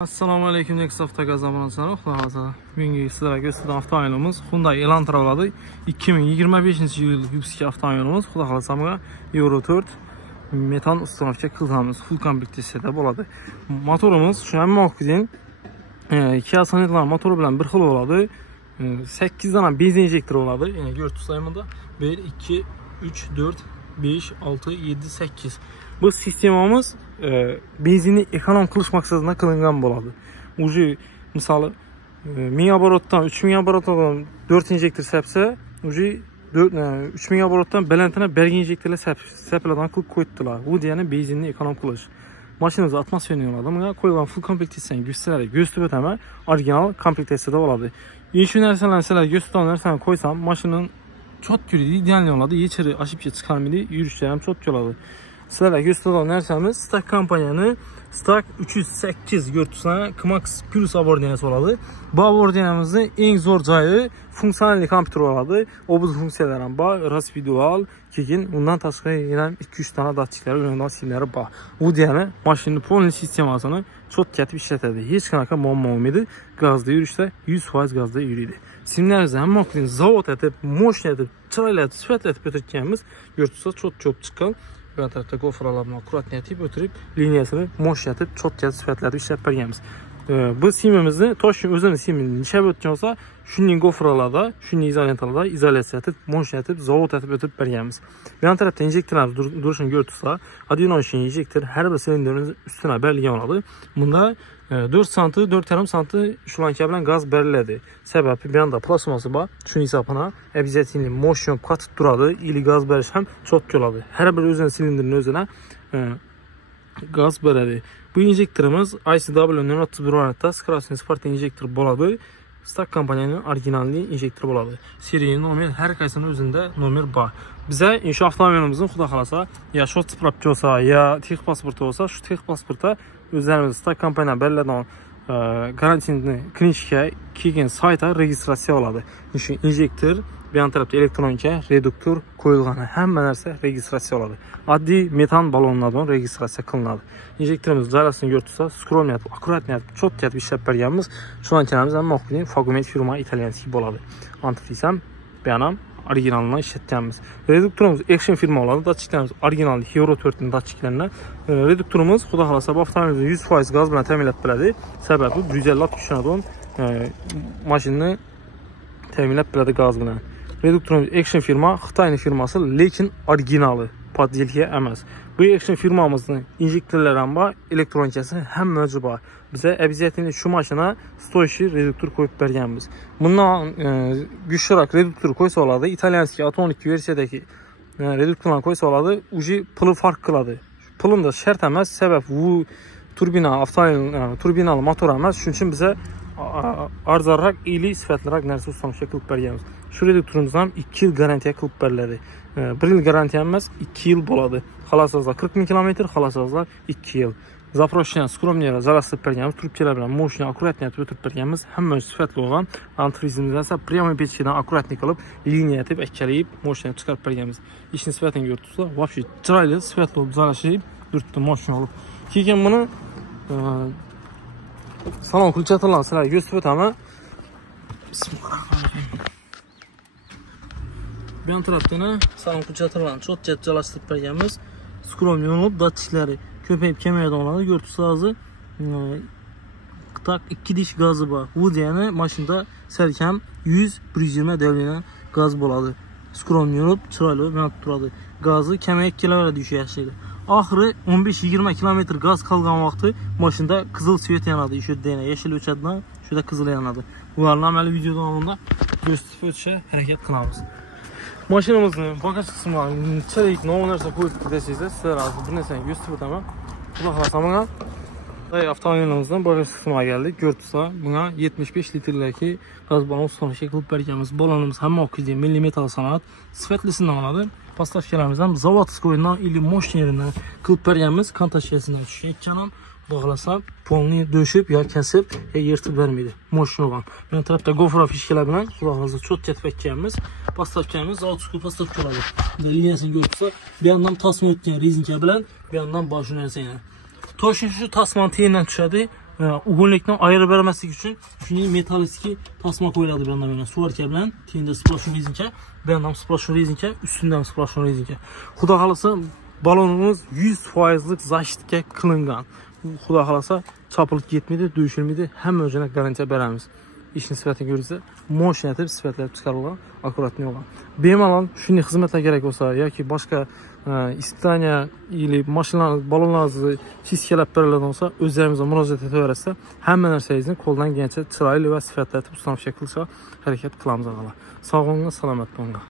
Assalomu alaykum, Next Avtogaz abonachilari. Xudo bugungi sizlarga ko'rsatgan avtomobilimiz Hyundai Elantra bo'ladi. 2025-yil yupski avtomobilimiz. Xudo xolasa Euro 4 metan uстановка qilamiz. Full komplektatsiyada bo'ladi. Motorimiz shu ham ma'qul. 2 asonetlari motori bilan bir xil bo'ladi. 8 dona benzin injektori bo'ladi. Yana ko'rib tursaymanda 1 2 3 4 5 6 7 8. Bu sistemamiz benzinni ekonom qilish maqsadida qilingan bo'ladi. Uji misoli 1000 obrotdan 3000 obrotdan 4 injektor sepsa, uji 3000 obrotdan balandina 1 injektorlar sepiladigan qilib qo'ydilar. Bu degani benzinni ekonom qilish. Mashinamiz atmosferli bo'ladi. Bunga qo'yilgan full komplektatsiyani ko'rsatib o'taman. Original komplektatsiyada bo'ladi. Shu narsalarni sizlarga ko'rsatgan narsani qo'ysam, mashinaning chot yuradi, ideal bo'ladi. Yechiri ashib chiqarmaydi, yurishda ham chot bo'ladi. Sizlarga ko'rsatgan narsamiz Stack kompaniyani Stack 308 ko'rtuslar Kmax Plus abordinasi bo'ladi. Bu abordinamizning eng zo'r joyi funksional kompyuter bo'ladi. Obuz funksiyalari ham bor, raspidual, keyin undan tashqari yana 2-3 dona datchiklar o'rnatilgan simlari bor. Bu degani mashinaning polni sistemasini cho'tkatib ishlatadi. Hech qanaqa muammo bo'lmaydi. Gazda yurishda 100% gazda yuradi. Simlarimizni hamma zavod etib, mo'shna etib, chiroylatib, sifatlatib o'tirganmiz. Ko'rtuslar cho'p chiqqan. Bu tarafda gofralarni akkuratni etib o'tirib, liniyasini mo'shatib, cho'tkatib sifatlatib ishlab berganmiz. Bu simimizni Toshkent o'zining simini ishlab o'tgan bo'lsa, shuning gofralarda, shuning izolyatorlarda izolyatsiya etib, mo'shatib, zavod etib o'tib berganmiz. Bu tarafda injektorlar durishini ko'rtursa, adenoshli injektor har bir silindrning ustiga berilgan bo'ladi. Bunda 4 sm, 4,5 sm shlanka bilan gaz beriladi. Sababi bu yerda plasmasi bor. Shuning hisobiga обязательно motion qatib turadi. Ili gaz berish ham chot bo'ladi. Har bir o'zining silindrining o'zina gaz beradi. Bu injektorimiz ICW031 Skrasny Sport injektor bo'ladi. Stack kompaniyaning originalli injektori bo'ladi. Seriya nomer har qaysining o'zida nomer bor. Biza shu avtomobilimizni xudo xolasa ya shot spravka bo'lsa, ya texnik pasporti bo'lsa, shu texnik pasportda o'zlarimiz Stack kompaniya beriladigan garantiyani knichka keyin saytda registratsiya oladi. Shu injektor, bu yon tarafda elektronika, reduktor qo'yilgani hamma narsa registratsiya oladi. Oddiy metan ballonlardan registratsiya qilinadi. Injektorimiz joylasini ko'rtursa, skromiyat, akkuratniyat, cho'tkatib ishlab berganmiz. Shunchalik ham ma'qul, Fagumet firma italyanskiy bo'ladi. Antifriz ham bu ham originalini ishlatganmiz. Reduktorimiz Action firma bo'ladi. Datchiklarimiz original Euro 4 ning datchiklarini. Reduktorimiz xudo xolasa bu avtomobilni 100% gaz bilan ta'minlab beradi. Sababi 150 kuchlanadigan mashinani ta'minlab beradi gaz bilan. Reduktorimiz Action firma, Xitoyning firmasi, lekin originali, poddelka emas. Bu Action firmamizning injektorlari ham bor, elektronikasi hamma joyi bor. Biza обязательно shu mashina stoychi reduktor qo'yib berganmiz. Bundan güchliroq reduktor qo'ysa bo'ladi. Italyanskiy A12 versiyadagi reduktorlarni qo'ysa bo'ladi. Uji pili farq qiladi. Pilida shart emas, sabab bu turbinali motor emas. Shuning uchun biza arzonroq, ili sifatliroq narsa ustanishga qilib berganmiz. Shu reduktorimizni ham 2 yil garantiya qilib beriladi. 1 yil garantiya emas, 2 yil bo'ladi. Xolasozlar 40 000 km, xolasozlar 2 yil. Zaproshgan skromniylar zarasib berganmiz, trubkalar bilan mo'shni akkuratni etib o'tib berganmiz. Hamma sifatli bo'lgan. Antifrizimiz esa prямой pechkadan akkuratni qilib, liniya etib, akkalib, mo'shni chiqarib berganmiz. Ishni sifatini ko'ribsizlar, вообще chiroyli, sifatli bo'lib zarashib, turibdi mo'shni olib. Keyin buni salon kulchatlarni sizlarga ko'rsatib o'taman. Bu yon tarafdan salon kulchatlarni cho'tkatib joylashtirib berganmiz. Skromniy olib, datchiklari ko'payib kelmaydigan bo'ladi. Ko'ribsizlar, tak 2 dish gazi bor. Bu degani mashinada salkam 100-120 davladan gaz bo'ladi. Skromniy olib, chiroyli bo'lib turadi. Gazi kamayib kelaveradi shu yaxshiydi. Oxiri 15-20 km gaz qolgan vaqti mashinada qizil svet yanadi. Shu yerda yashil o'chadidan, shunda qizil yanadi. Ularni amaliy video davomida ko'rsatib o'tishga harakat qilamiz. Mashinamizni bagaj qismiga chiroyli nova narsa qo'yib desangiz, sizlarga bir narsani ko'rsatib o'taman. Xudo xolasa bunga avtomobilimizdan bagaj qismiga keldik. Ko'ribsizlar, bunga 75 litrlik gaz ballon ustanishga qilib berganmiz. Ballonimiz hamma oqidi milliy metal sanat, sifatlisidan oladi. Postavkalarimiz ham zavodskoydan ili mo'shneridan qilib berganmiz. Kontashkasidan tushayotgan xudo xolasa polni do'shib yo kasib, yirtib bermaydi. Mo'shni bo'lgan. Bu tarafda gofra fishkalar bilan xudo xolasa cho'tkatib berganmiz. Postavkamiz zavodskoy postavkalar. Liniyasini ko'ribsizlar, bu yerdan tasma o'tgan rezinka bilan, bu yerdan boshini yasaydi. Toshkent shu tasmani tenidan tushadi. uğunlikdən ayırıb verməslik üçün şunun metaliski tasma qoyuladı bir yandan suvarka bilan, tiyində sploshun rezinka, bir yandan sploshun rezinka, üstündən sploshun rezinka. Xudo xolasa balonumuz 100%lik zaşitga qilingan. Xudo xolasa çapılıb getməydi, döyüşülməydi, həmmə özünə garantiya beramiz. İşin sifətini görürsə, motion etib sifətləri çıxarılan, akkuratni olan. Bemalol shunday xizmatlar kerak bo'lsa yoki boshqa İspaniya ili maşınlarınız, balonlarınızı çizkelab beriladigan olsa, o'zlarimizga murojaat etaversa, hamma narsangizni qo'ldan kelgancha chiroyli va sifatli etib ustunroq shaklda harakat qilamiz. Sog' bo'linglar, salomat bo'linglar.